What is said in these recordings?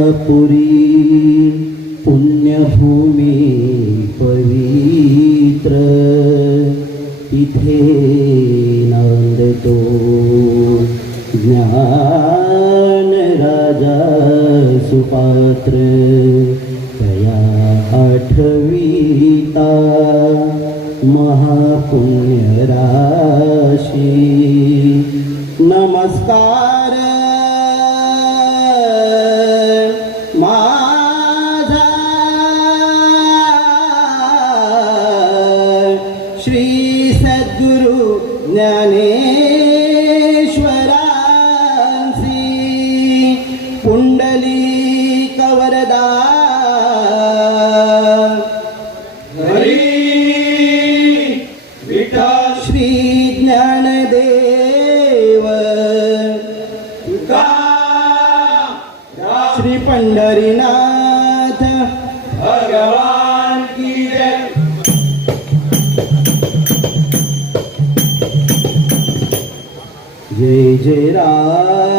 पुरी पुण्यभूमि पवित्र। इथे नन्दतो ज्ञानराजा सुपात्र। तया आठवीता महापुण्यराशी। पुण्डलीकवरदा श्रीज्ञानदेव श्री पंढरीनाथ भगवान की जय। जय जय राम।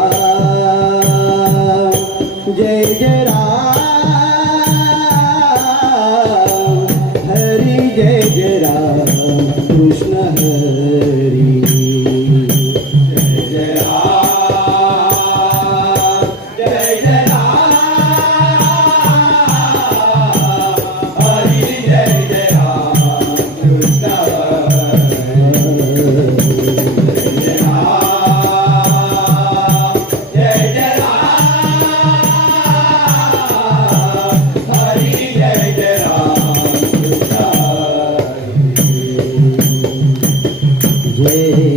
Hey.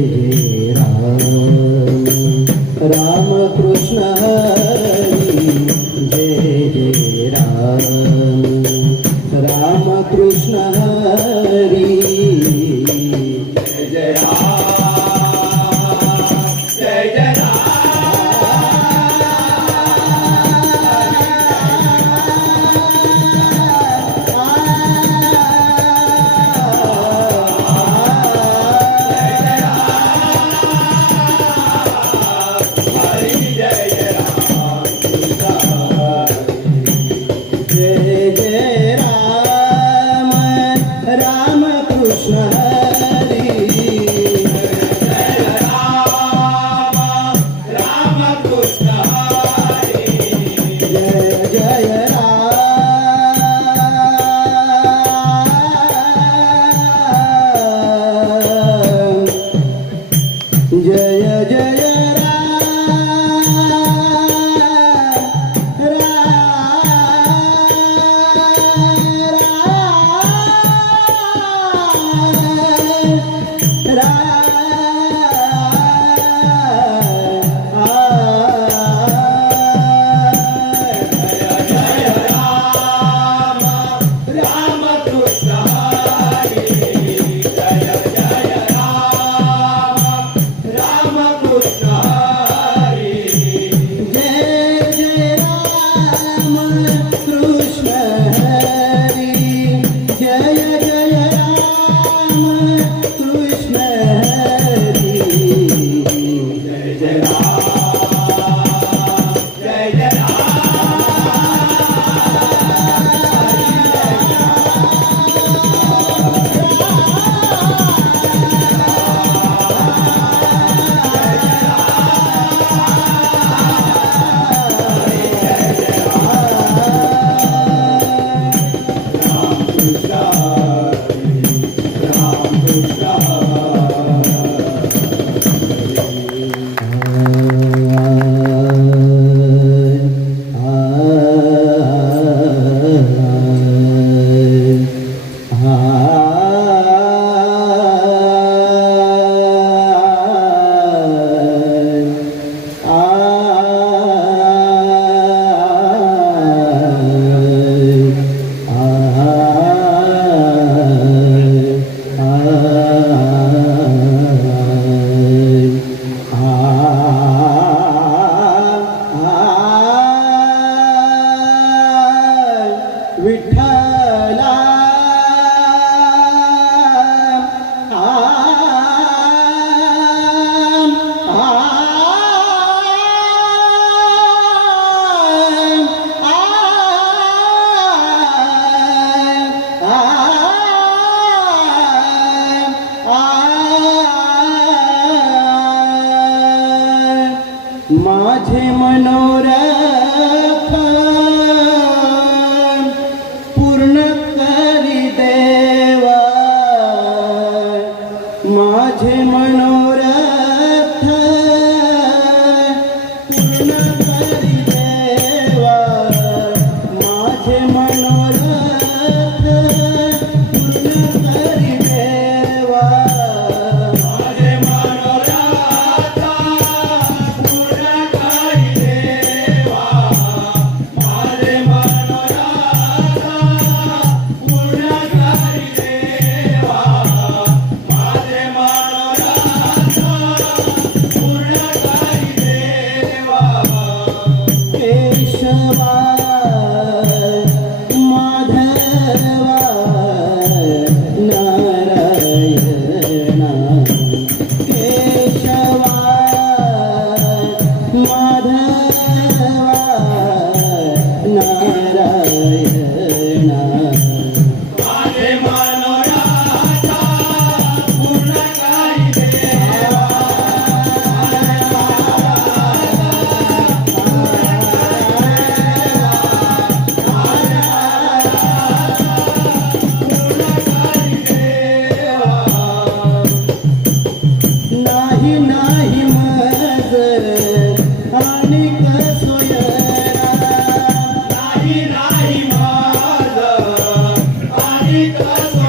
Obrigado.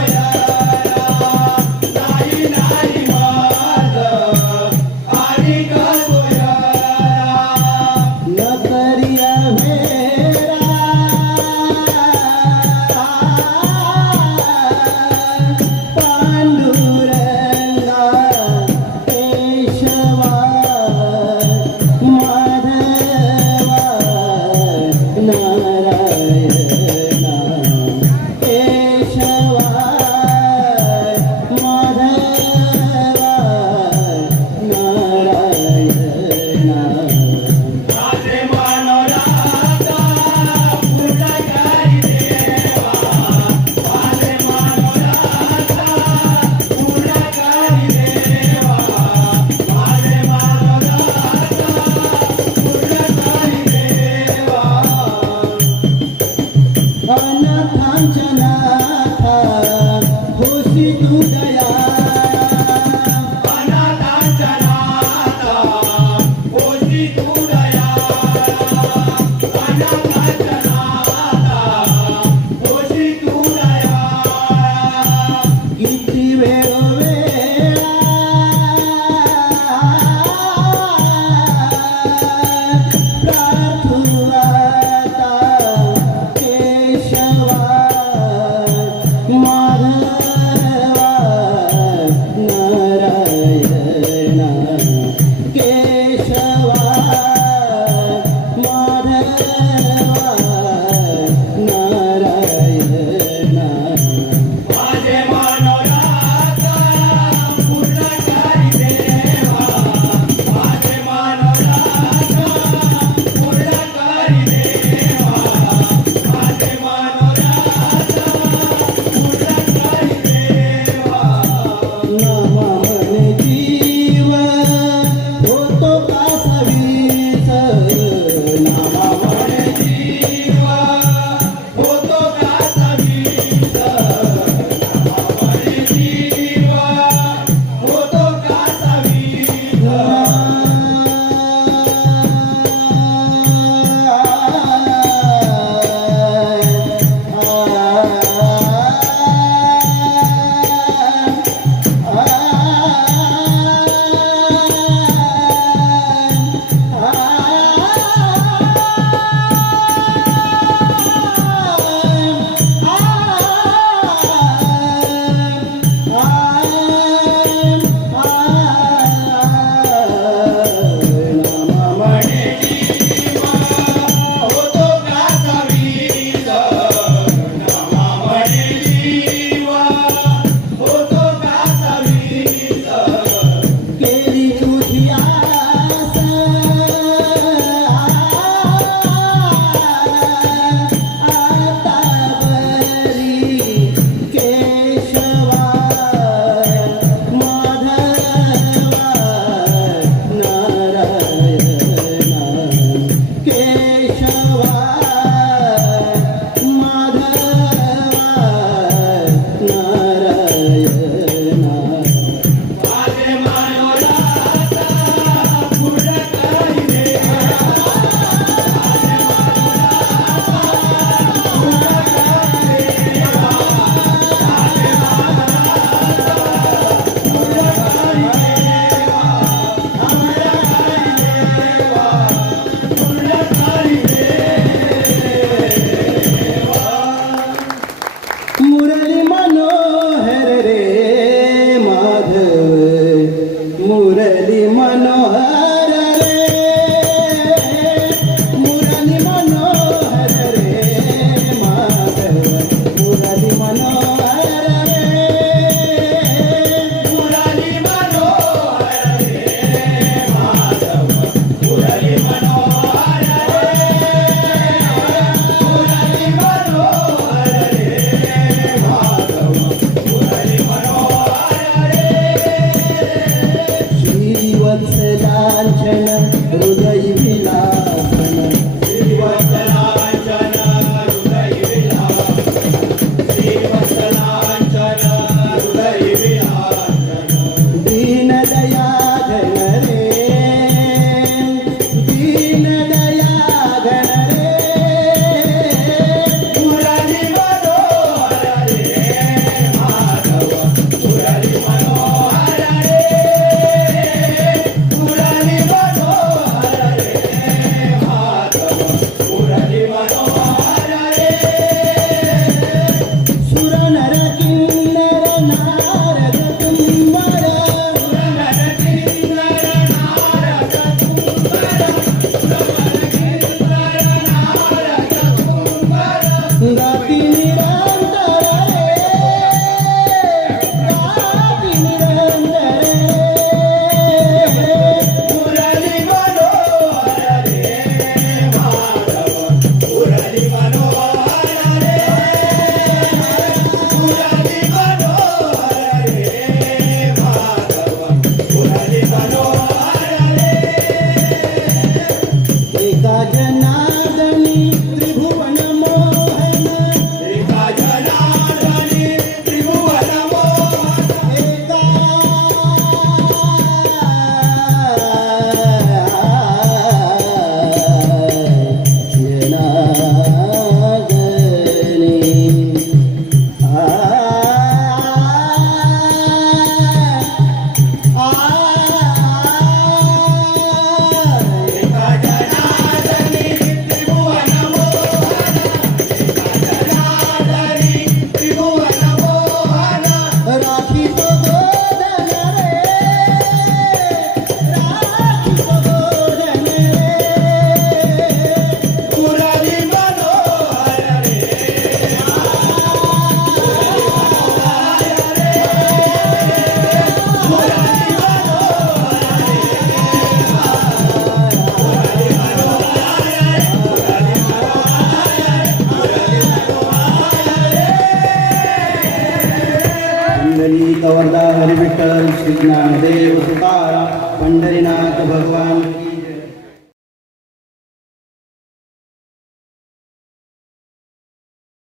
राजन